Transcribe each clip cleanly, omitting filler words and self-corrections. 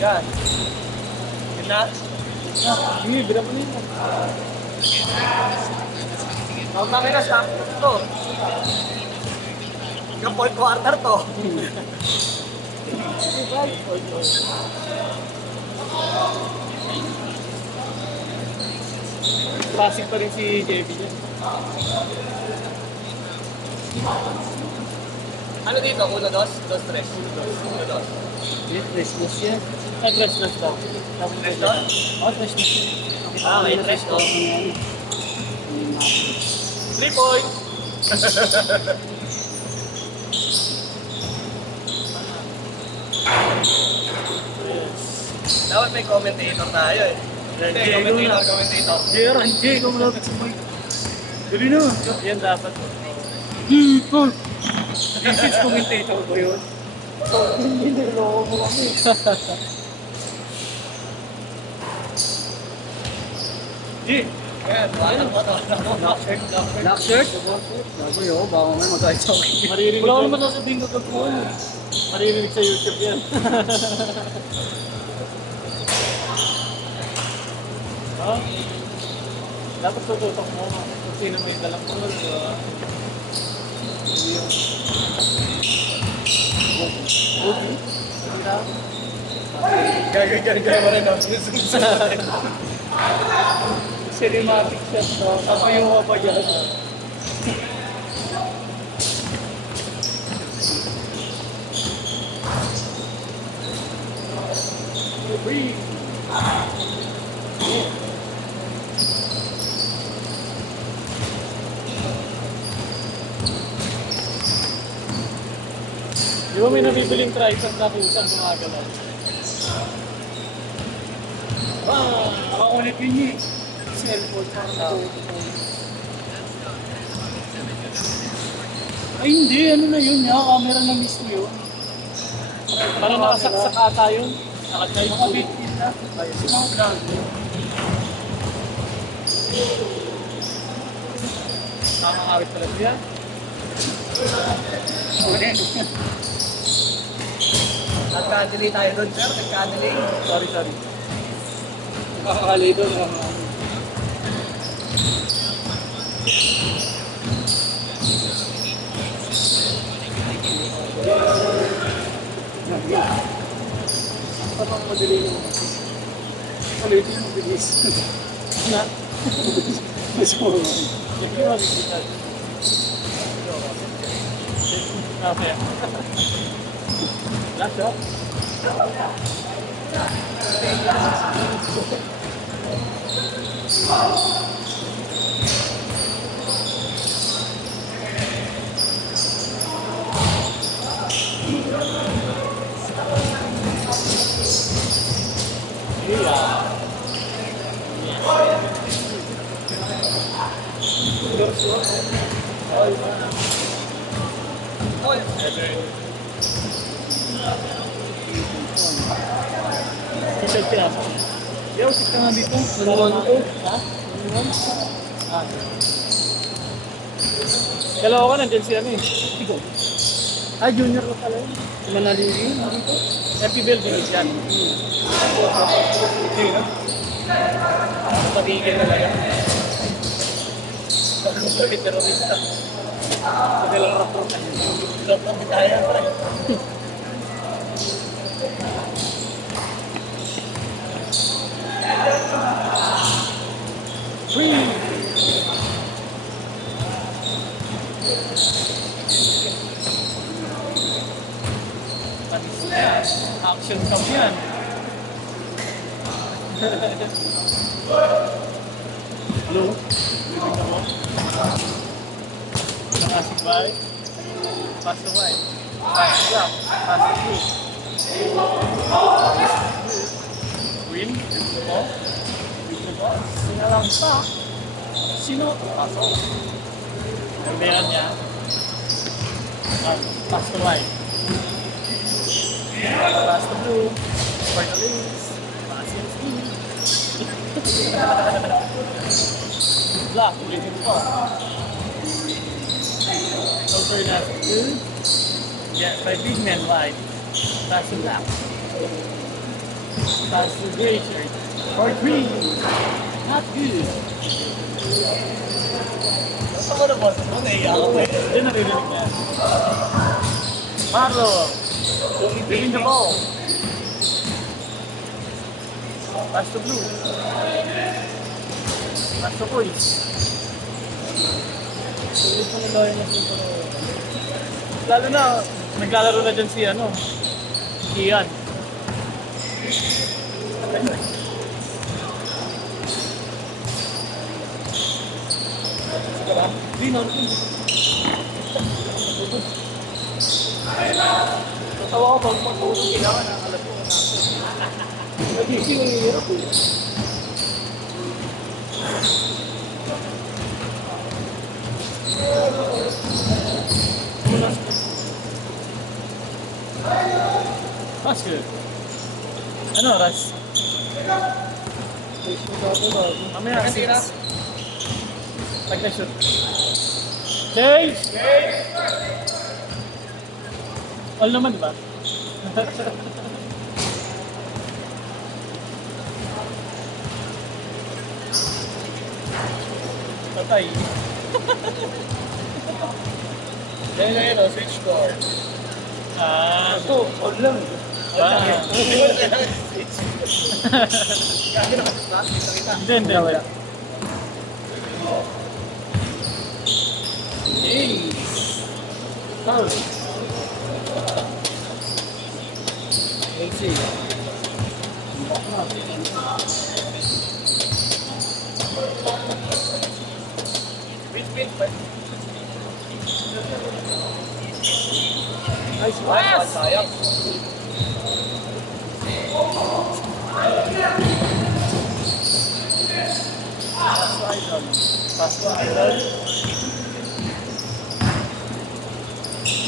Yan. Yun na. Hindi, bila mo nito. Huwag namin na sa ito. Yung point quarter to. Classic pa rin si JB dyan. Ano dito? 1, 2, 2, 3. 1, 2. Hindi, Christmas yan. Ay, Christmas daw. Tres doon? Oo, Christmas yan. May tres doon. 3 points. Dapat may commentator tayo eh. Hindi, commentator. JR, kung malapit sa mic. Dali na. Yan dapat. Dito! Vintage commentator ba yun? Hindi, niloko mo kami. Di! Ayan, ano ba ito? Black shirt? Sabi ako, baka may mag-ayos ako. Wala ko naman sasabihin ko kag po. Maririnig sa YouTube yan. Ha? Dapat tututok mo kung sino may dalang pulol. Okay. Gagagagay mo rin ako. Cinematic shot to. Ako yung pa dyan. Breathe. Di ba may nabibiling tricep na pusang gumagalaw? Nakakulit yun eh. Cellphone parang ay hindi, ano na yun, camera na mismo yun. Parang nakasaksak ata yun. Nakabit din na. Si mga vlog. Tamang awit pala siya. Nagka-delay tayo doon, sir. Nagka-delay. Sorry. Nakakali doon. Ano pang madali mo? Ano yung mabilis? Na? Mas mo. Hindi mo mabilis natin. Okay. Last shot. T-shirt ka. Yo, sit ka nga dito. Nanonood ko. Ha? Ah. Dalawa ka, nandiyan si ano eh. Ikaw. Ah, junior ka pala yun. Si Manalili. Happy Building yan. Hindi na. Patigil talaga. Sabi terorista. Pagalang rapor na. Rapor na bitaya pa rin. Action cam yan. Hello? Nakasig ba? Pass the white. Pass the left. Pass the blue. Win. Oh. Sinalang pa. Sino? Pasok. Pagbayan niya. Pass the white. Pass the blue. For the links. Pass the speed. Black. Ulitin ko. So for that good. Yeah, by big man wide. Pass the black. That's the great shirt. For 3. Not good. Basta mo na boss mo, naiiyak ako eh. Hindi naririnig niya. Marlo. Giving the ball. Pass to blue. Pass to boys. Sulit mo nila yung nasunto na yun. Lalo na, naglalaro na dyan si ano, Ian. Green on green. Natawa ko pag magpulong kailangan ang alam ko. Nag-ising ang hirap eh. Basket. Ano oras? Mamaya 6. Pag na-shoot. Change! All naman, diba? Patay. Yan na yun, switch score. Ito, all lang. Kaya naman, kita. Hindi, wala. Hey! Foul. AC. Wait, but... Nice pass! Sayang. Pass to idol.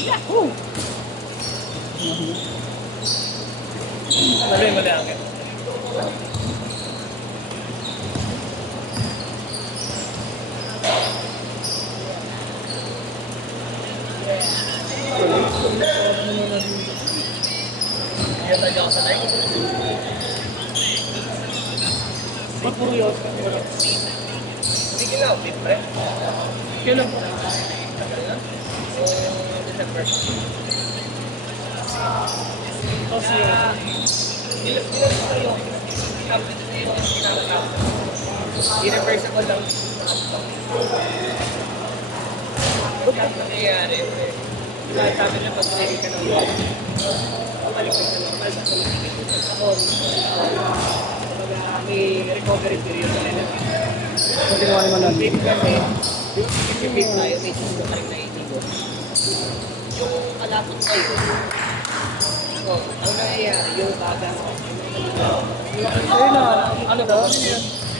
Yahoo! Mali ang akin. Kaya tayo ako sa like. Ba't curious ka? Hindi kina-update pre. Kailan po? Tagal na. December. Kasi Ilan ko yung update na yung kinakatap. I-reverse ko lang. Ba't nangyayari? Sabi niya pag hindi ka ng wall, pabalik ka sa normal, basta makikita sa phone. May recovery period na nila. Hindi mo naman lang. Big kasi, yung big tayo, may susunod ka rin na itigo. Yung alapot kayo, ang nangyayari, yung baga mo, Ayun na, ano ba?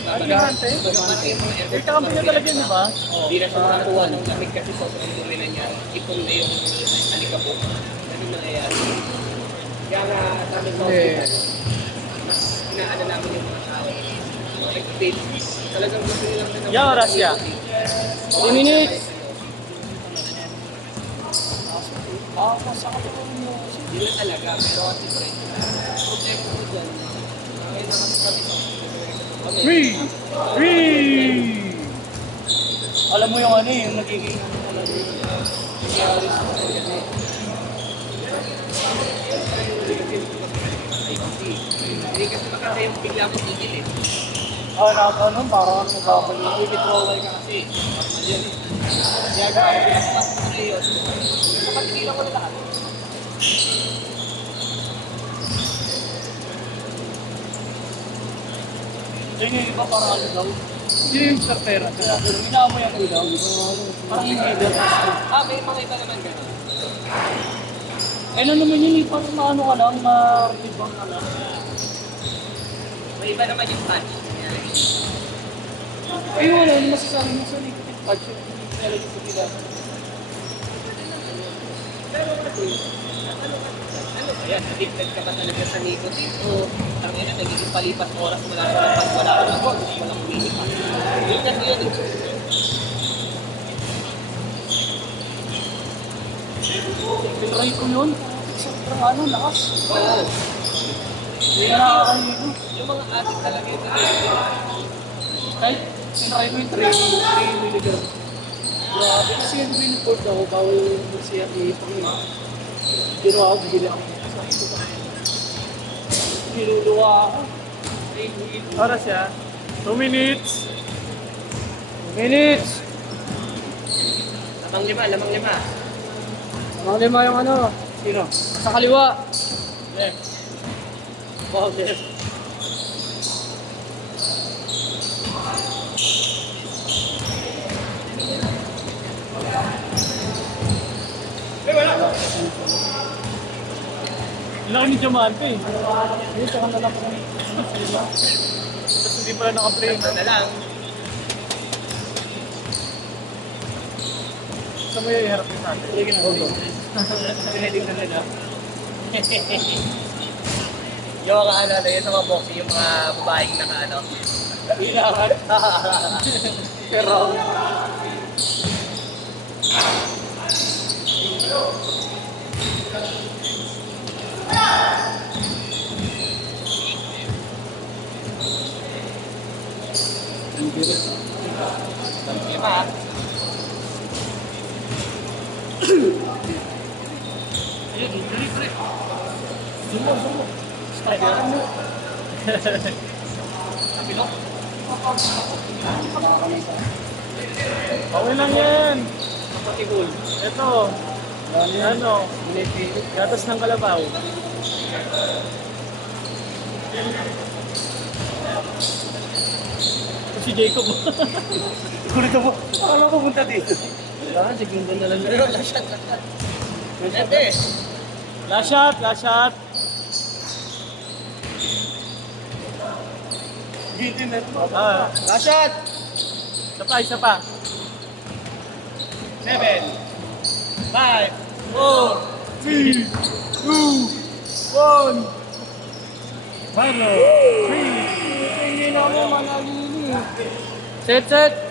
Ano yung hante? Gumati yung mga effort. Kampi niya talaga yun, di ba? Hindi na siya makakuha ng lamig kasi sobrang dumi na niya. Ipon na yung alikabok. Ganun nangyayari. Kaya nga, sabi sa hospital, mas inaano namin yung mga tao. Nag-date. Talagang gusto nilang na Yeah, oras siya. 3 minutes. Hindi na talaga, pero kasi pre, problema ko dyan. Ngayon na kasi kami sa hospital. 3! Alam mo yung ano yung magiging ano talaga yung nangyari sa kanya. Hindi kasi makaka yung bigla ko tigil eh. Ano, parang nagkakabalik. Withdrawal ka kasi. Normal yun eh. Kaya gawin ko lang mas na yun. Kapatigilan ko na lahat. Yung iba parang ano daw. Hindi yung sartera. Inaamoy ang ilaw. Parang inhaler. May mga iba naman gano'n. Ano naman yun, parang maano ka lang, ma-ribang ka lang. May iba naman yung touch. Ay, wala, ano masasabi mo sa nicotine patch? Hindi talaga sa pila. Pero kasi, ano ba yan? Addicted ka ba talaga sa nicotine? O tangina, nagiging palipas oras mo lang sa pag wala ka ng gusto mo lang umiipas. Yun kasi yun eh. Try ko yun. Sobrang ano, lakas. Oo. Yung mga adik talaga yung Kahit sinakay mo yung 3 milligram. Grabe kasi yung report ako, bawal mo siya i-pangin. Ginawa ako, bigili ako. Niluluwa ako. Oras siya. 2 minutes. 2 minutes. lamang lima. Lamang lima yung ano. Sino? Sa kaliwa. Left. Wow, left. Laki ni Diamante eh. Hindi, tsaka na lang po kami. Tapos hindi pala naka-play. Ano na lang. Gusto mo yung iharap yung natin? Sige na. Hold on. Pinalig na nila. Yung mga ano, yung sa mga boxing, yung mga babaeng naka ano. Ilakan. Pero... Lima. Ayun, dali. Sumo. Spider. Pilok. Okay lang yan. Kapatibul. Ito. Ano? Gatas ng kalabaw. Si Jacob. Kulit mo. Akala ko punta dito. Kailangan, sige mo na lang. Pero lasyat. Ate. Last shot. Bitin na ito. Last shot. Isa pa. 7. 5. 4, 3, 2, 1. Bano. 3. Hindi na ako manalili. Set.